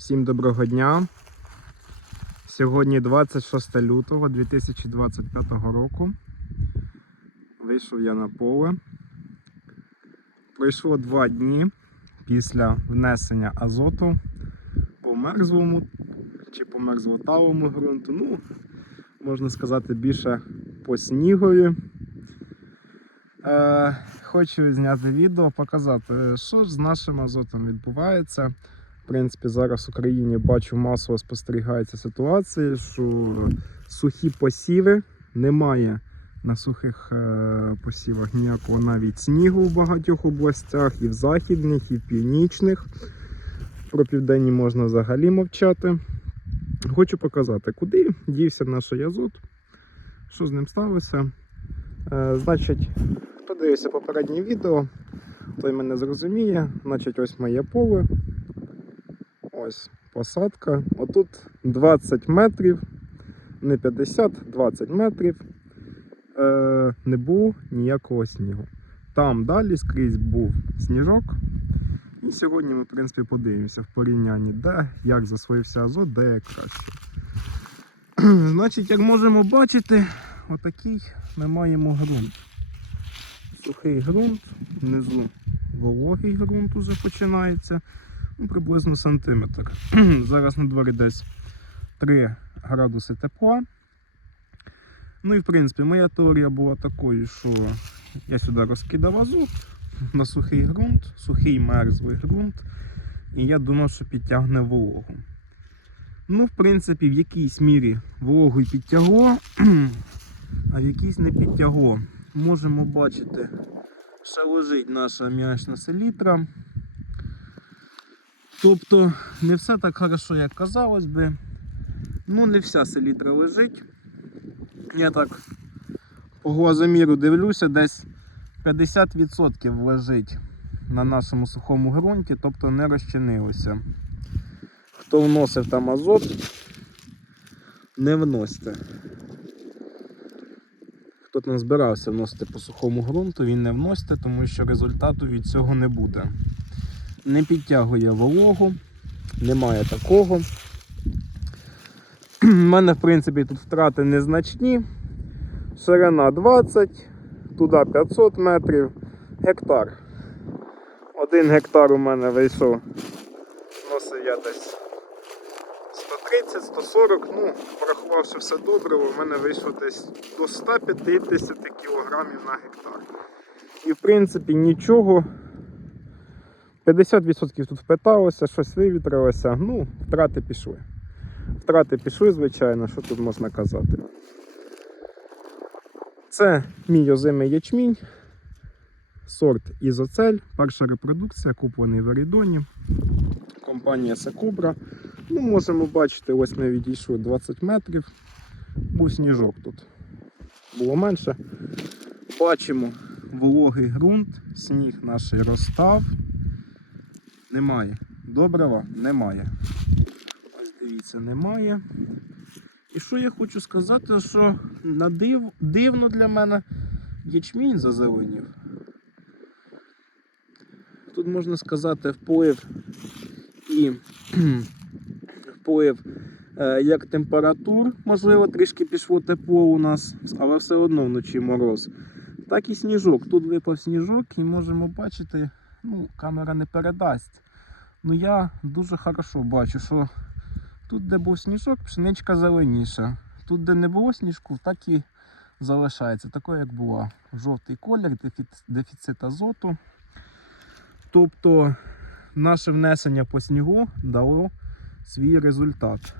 Всім доброго дня. Сьогодні 26 лютого 2025 року. Вийшов я на поле. Пройшло два дні після внесення азоту по мерзлому чи по мерзлотавому ґрунту. Ну, можна сказати, більше по снігові. Е, хочу зняти відео, показати, що ж з нашим азотом відбувається. Принципі, зараз в Україні бачу масово спостерігається ситуація, що сухі посіви немає на сухих е, посівах ніякого навіть снігу в багатьох областях, і в західних, і в північних. Про південні можна взагалі мовчати. Хочу показати, куди дівся наш азот, що з ним сталося. Е, значить, хто дивився попереднє відео, той мене зрозуміє. Значить, ось моє поле. Ось посадка. Отут 20 метрів, не 50, 20 метрів. Е, не було ніякого снігу. Там далі скрізь був сніжок. І сьогодні ми, в принципі, подивимося в порівнянні, де як засвоївся азот, де як краще. Значить, як можемо бачити, отакий ми маємо ґрунт. Сухий ґрунт, внизу вологий ґрунт уже починається. Ну, приблизно сантиметр. Зараз на дворі десь 3 градуси тепла. Ну і в принципі, моя теорія була такою, що я сюди розкидав азот на сухий ґрунт, сухий мерзлий ґрунт. І я думав, що підтягне вологу. Ну, в принципі, в якійсь мірі вологу й підтягло, а в якійсь не підтягло. Можемо бачити, ще лежить наша м'ячна селітра. Тобто не все так хорошо, як казалось би. Ну, не вся селітра лежить. Я так по глазоміру дивлюся, десь 50% лежить на нашому сухому ґрунті, тобто не розчинилося. Хто вносив там азот, не вносьте. Хто там збирався вносити по сухому ґрунту, він не вносите, тому що результату від цього не буде. Не підтягує вологу, немає такого. У мене, в принципі, тут втрати незначні. Ширина 20, туди 500 метрів, гектар. Один гектар у мене вийшов. Носив я десь 130-140, ну, врахувавши все добре, у мене вийшло десь до 150 кг на гектар. І в принципі нічого. 50% тут впиталося, щось вивітрилося, ну, втрати пішли. Втрати пішли, звичайно, що тут можна казати. Це мій озимий ячмінь, сорт Ізоцель, перша репродукція, куплений в Орідоні, компанія Секобра. Ну, можемо бачити, ось ми відійшли 20 метрів, був сніжок тут. Було менше. Бачимо вологий ґрунт, сніг наш розстав. Немає. Добрива немає. Ось дивіться, немає. І що я хочу сказати, що на див, дивно для мене ячмінь зазеленів. Тут можна сказати вплив і вплив е, як температур, можливо, трішки пішло тепло у нас, але все одно вночі мороз. Так і сніжок. Тут випав сніжок і можемо бачити, ну, камера не передасть. Ну я дуже хорошо бачу, що тут, де був сніжок, пшеничка зеленіша. Тут, де не було сніжку, так і залишається, такою, як була. Жовтий колір, дефіцит азоту. Тобто наше внесення по снігу дало свій результат.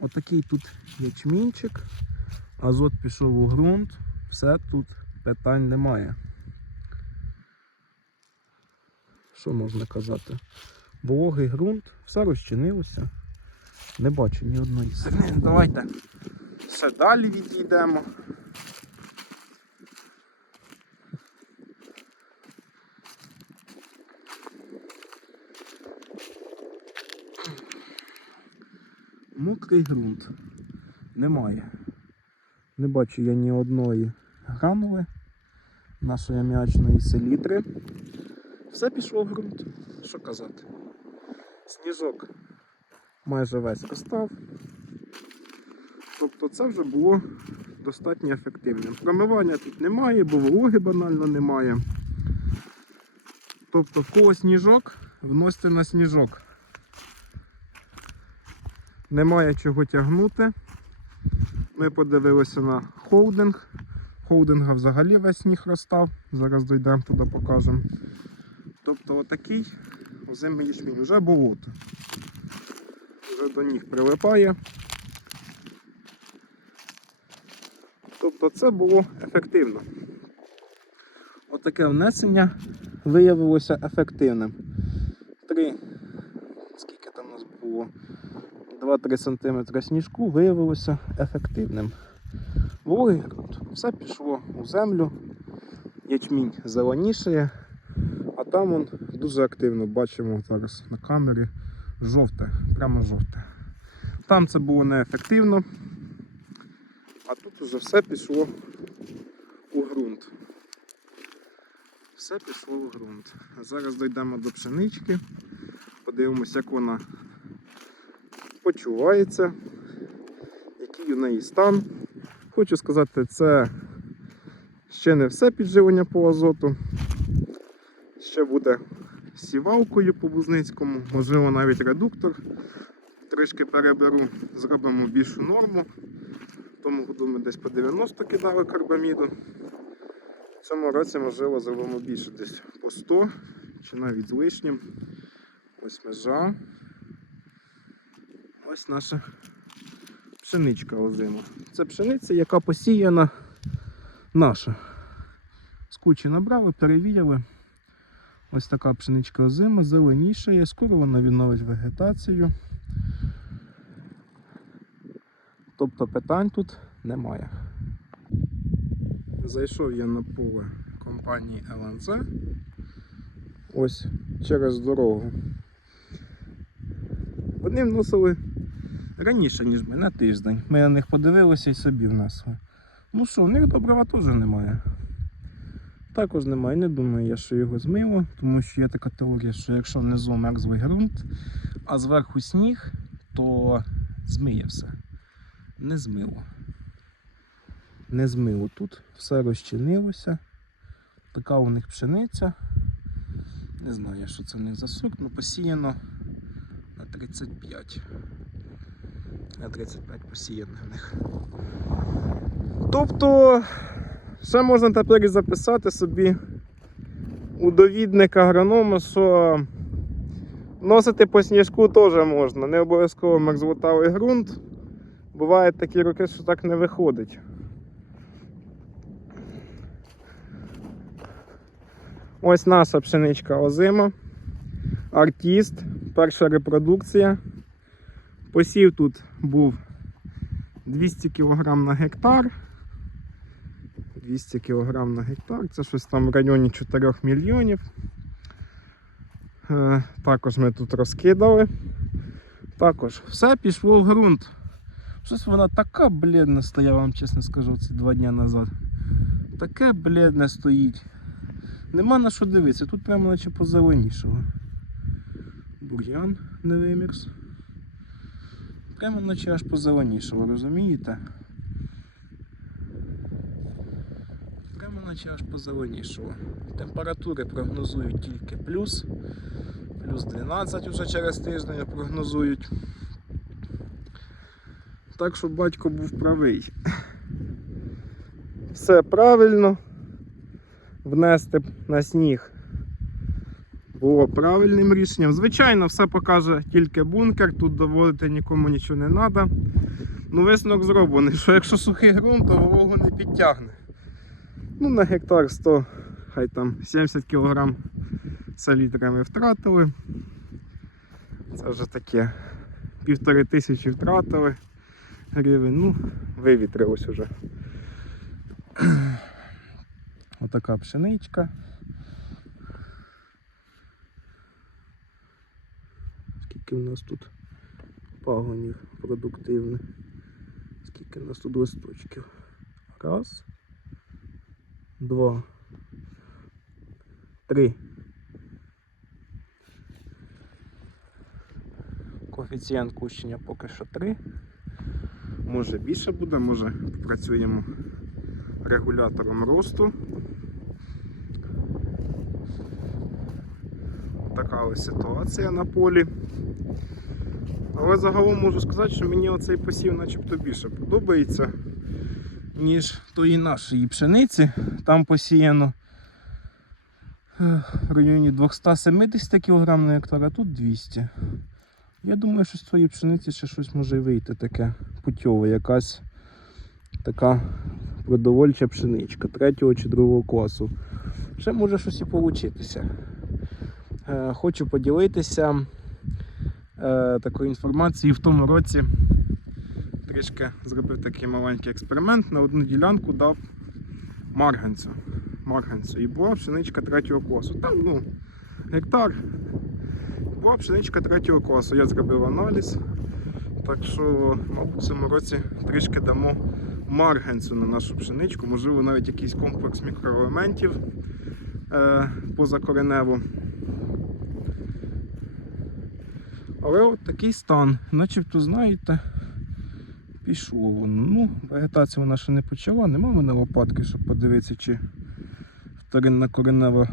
Отакий тут ячмінчик, азот пішов у ґрунт, все тут питань немає. Що можна казати? Вологий ґрунт, все розчинилося. Не бачу ні одної сирни. Давайте ще далі відійдемо. Мокрий ґрунт. Немає. Не бачу я ні одної гранули нашої м'ячної селітри. Все пішло в ґрунт. Що казати? Сніжок майже весь розстав. Тобто це вже було достатньо ефективним. Промивання тут немає, бо вологи банально немає. Тобто в кого сніжок, вносьте на сніжок. Немає чого тягнути. Ми подивилися на холдинг. Холдинга взагалі весь сніг розстав. Зараз дійдемо туди покажемо. Тобто отакий озимий ячмінь. Вже болото. Вже до ніг прилипає. Тобто це було ефективно. Отаке внесення виявилося ефективним. Три, скільки там у нас було? 2-3 см сніжку виявилося ефективним. Вологий. Все пішло у землю, ячмінь зеленішає, там он дуже активно бачимо зараз на камері жовте, прямо жовте. Там це було неефективно, а тут уже все пішло у ґрунт. Все пішло у ґрунт. Зараз дійдемо до пшенички, подивимося, як вона почувається, який у неї стан. Хочу сказати, це ще не все підживлення по азоту. Ще буде сівалкою по Бузницькому, можливо навіть редуктор. Трішки переберу, зробимо більшу норму. Тому году ми десь по 90 кидали карбаміду. В цьому році, можливо, зробимо більше, десь по 100 чи навіть з лишнім. Ось межа. Ось наша пшеничка озима. Це пшениця, яка посіяна наша. З кучі набрали, перевіряли. Ось така пшеничка озима, зеленішає, скоро вона відновить вегетацію. Тобто питань тут немає. Зайшов я на поле компанії ЛНЗ. Ось через дорогу. Вони вносили раніше, ніж ми, на тиждень. Ми на них подивилися і собі внесли. Ну що, в них добрива теж немає. Також немає, не думаю я, що його змило, тому що є така теорія, що якщо внизу мерзлий ґрунт, а зверху сніг, то змиє все. Не змило. Не змило. Тут все розчинилося. Така у них пшениця. Не знаю, що це в них за сорт, ну посіяно на 35. На 35 посіяно в них. Тобто, ще можна тепер і записати собі у довідник агронома, що носити по сніжку теж можна. Не обов'язково мерзлотавий ґрунт. Бувають такі роки, що так не виходить. Ось наша пшеничка озима. Артіст, перша репродукція. Посів тут був 200 кг на гектар. 200 кг на гектар, це щось там в районі 4 мільйонів. Е, Також ми тут розкидали. Також все пішло в ґрунт. Щось вона така блідна стояла, я вам чесно скажу, ці два дні назад. Таке блідне стоїть. Нема на що дивитися, тут прямо наче позеленішого. Бур'ян не вимірз. Прямо наче аж позеленішого, розумієте? Прямо аж позеленішого. Температури прогнозують тільки плюс. Плюс 12 вже через тиждень прогнозують. Так що батько був правий. Все правильно. Внести на сніг було правильним рішенням. Звичайно, все покаже тільки бункер, тут доводити нікому нічого не треба. Ну, висновок зроблений, що якщо сухий ґрунт, то вологу не підтягне. Ну, на гектар 100, хай там 70 кг селітра ми втратили. Це вже таке півтори тисячі втратили гривень. Ну, вивітрилось уже. Отака пшеничка. Скільки в нас тут пагонів продуктивних? Скільки в нас тут листочків? Раз, два, три. Коефіцієнт кущення поки що 3. Може більше буде, може попрацюємо регулятором росту. Така ось ситуація на полі. Але загалом можу сказати, що мені оцей посів начебто більше подобається, ніж тої нашої пшениці. Там посіяно е, в районі 270 кг на гектар, а тут 200 Я думаю, що з цієї пшениці ще щось може вийти таке путьове, якась така продовольча пшеничка третього чи другого класу. Ще може щось і получитися. Е, Хочу поділитися е, такою інформацією. В тому році трішки зробив такий маленький експеримент. На одну ділянку дав марганцю. марганцю. І була пшеничка третього класу. Там ну, гектар. Була пшеничка третього класу. Я зробив аналіз. Так що, мабуть, в цьому році трішки дамо марганцю на нашу пшеничку, можливо, навіть якийсь комплекс мікроелементів е, позакоренево. Але от такий стан, начебто, знаєте, пішло воно. Ну, вегетація вона ще не почала, нема мене лопатки, щоб подивитися, чи вторинна коренева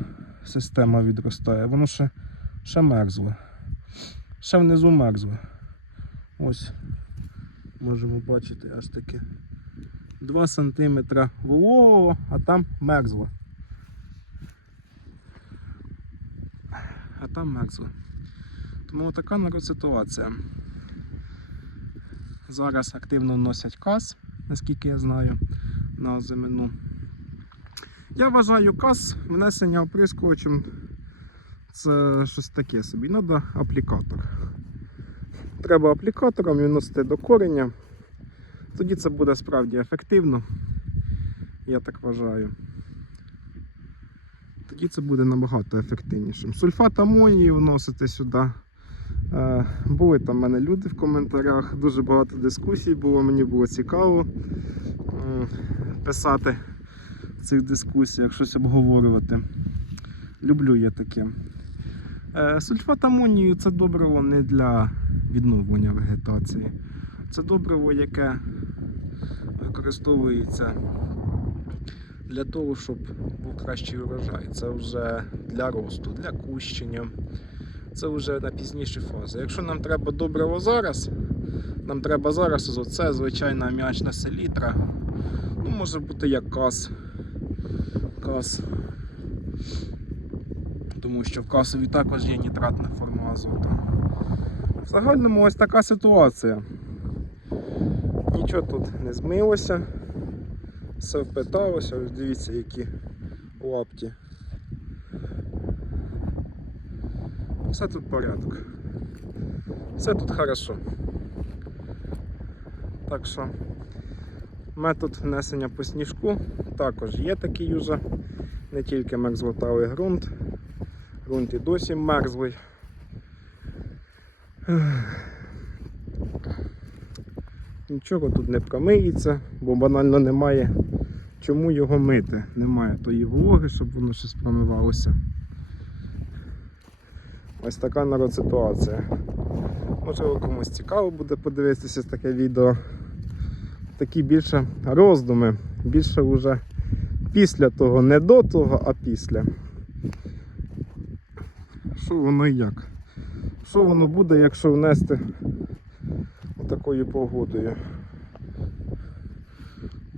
система відростає. Воно ще, ще мерзле. Ще внизу мерзле. Ось можемо бачити аж таке 2 см вологого, а там мерзло. А там мерзло. Тому така ситуація. Зараз активно носять каз, наскільки я знаю, на зимину. Я вважаю каз внесення оприскувачем це щось таке собі. Треба аплікатор. Треба аплікатором вносити до кореня. Тоді це буде справді ефективно. Я так вважаю. Тоді це буде набагато ефективнішим. Сульфат амонію вносити сюди. Е, Були там в мене люди в коментарях, дуже багато дискусій було, мені було цікаво писати в цих дискусіях, щось обговорювати. Люблю я таке. Е, Сульфат амонію це добриво не для відновлення вегетації. Це добриво, яке використовується для того, щоб був кращий урожай. Це вже для росту, для кущення. Це вже на пізніші фази. Якщо нам треба добриво зараз, нам треба зараз азот. це звичайна аміачна селітра. Ну, може бути як кас. Кас. Тому що в касові також є нітратна форма азоту. В загальному ось така ситуація. Нічого тут не змилося. Все впиталося, ось дивіться, які лапті. Все тут порядок. Все тут хорошо. Так що метод внесення по сніжку також є такий уже. Не тільки мерзлотавий ґрунт. Ґрунт і досі мерзлий. Нічого тут не промиється, бо банально немає чому його мити. Немає тої вологи, щоб воно щось промивалося. Ось така народ ситуація. Можливо, комусь цікаво буде подивитися таке відео. Такі більше роздуми, більше вже після того, не до того, а після. Що воно і як? Що воно буде, якщо внести такою погодою?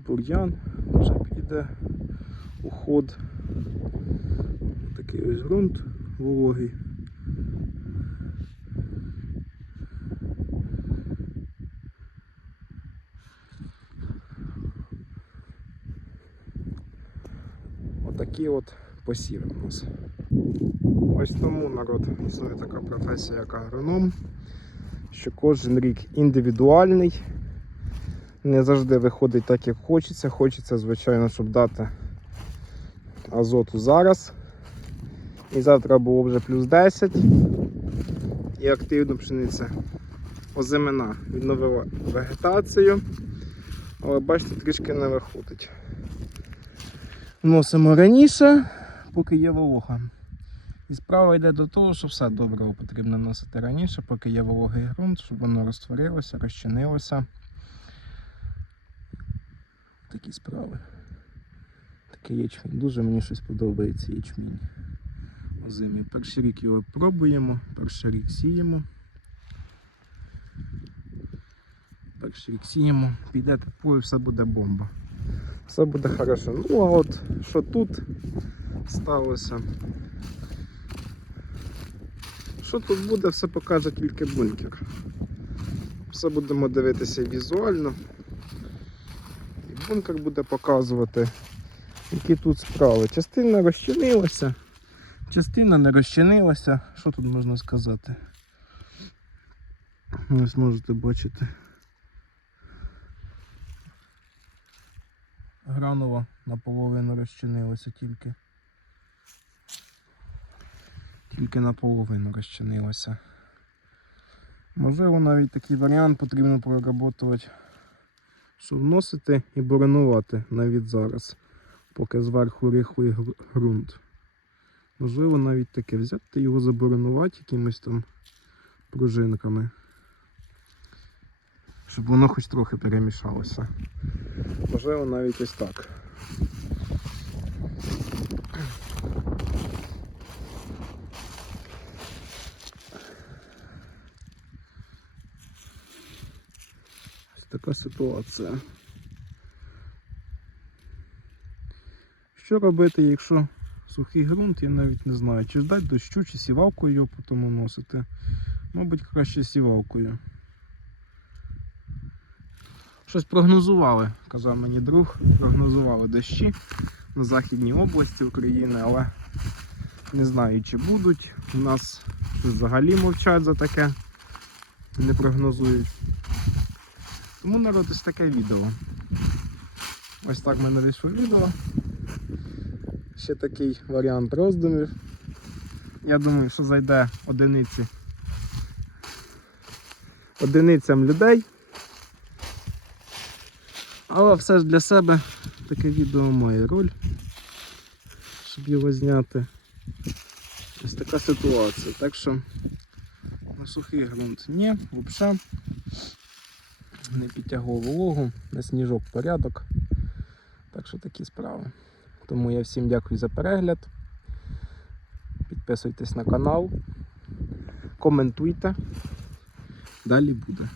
Бур'ян вже піде уход. Такий ось ґрунт вологий. Отакі от посіви у нас. Ось тому народ існує така професія, як агроном, що кожен рік індивідуальний. Не завжди виходить так, як хочеться. Хочеться, звичайно, щоб дати азоту зараз. І завтра було вже плюс 10. І активно пшениця озимина відновила вегетацію. Але бачите, трішки не виходить. Вносимо раніше, поки є волога. І справа йде до того, що все добре потрібно носити раніше, поки є вологий ґрунт, щоб воно розтворилося, розчинилося. Такі справи. Такий ячмінь. Дуже мені щось подобається ячмінь. Озимий. Перший рік його пробуємо, перший рік сіємо. Перший рік сіємо, піде тепло і все буде бомба. Все буде хорошо. Ну а от що тут сталося? Що тут буде, все покаже тільки бункер. Все будемо дивитися візуально. І бункер буде показувати, які тут справи. Частина розчинилася, частина не розчинилася. Що тут можна сказати? Ось можете бачити. Гранула наполовину розчинилася тільки. Тільки наполовину розчинилася. Можливо, навіть такий варіант потрібно проработувати, щоб вносити і боронувати навіть зараз, поки зверху рихлий ґрунт. Можливо, навіть таке взяти його заборонувати якимись там пружинками. Щоб воно хоч трохи перемішалося. Можливо, навіть ось так. Ось така ситуація. Що робити, якщо сухий ґрунт, я навіть не знаю. Чи ждать дощу, чи сівалкою його потім уносити. Мабуть, краще сівалкою. Щось прогнозували, казав мені друг, прогнозували дощі на західній області України, але не знаю, чи будуть. У нас взагалі мовчать за таке, не прогнозують. Тому народ ось таке відео. Ось так в мене вийшло відео. Ще такий варіант роздумів. Я думаю, що зайде одиниці одиницям людей. Але все ж для себе таке відео має роль, щоб його зняти. Ось така ситуація. Так що на сухий ґрунт ні, взагалі не підтягував вологу, на сніжок порядок. Так що такі справи. Тому я всім дякую за перегляд. Підписуйтесь на канал, коментуйте. Далі буде.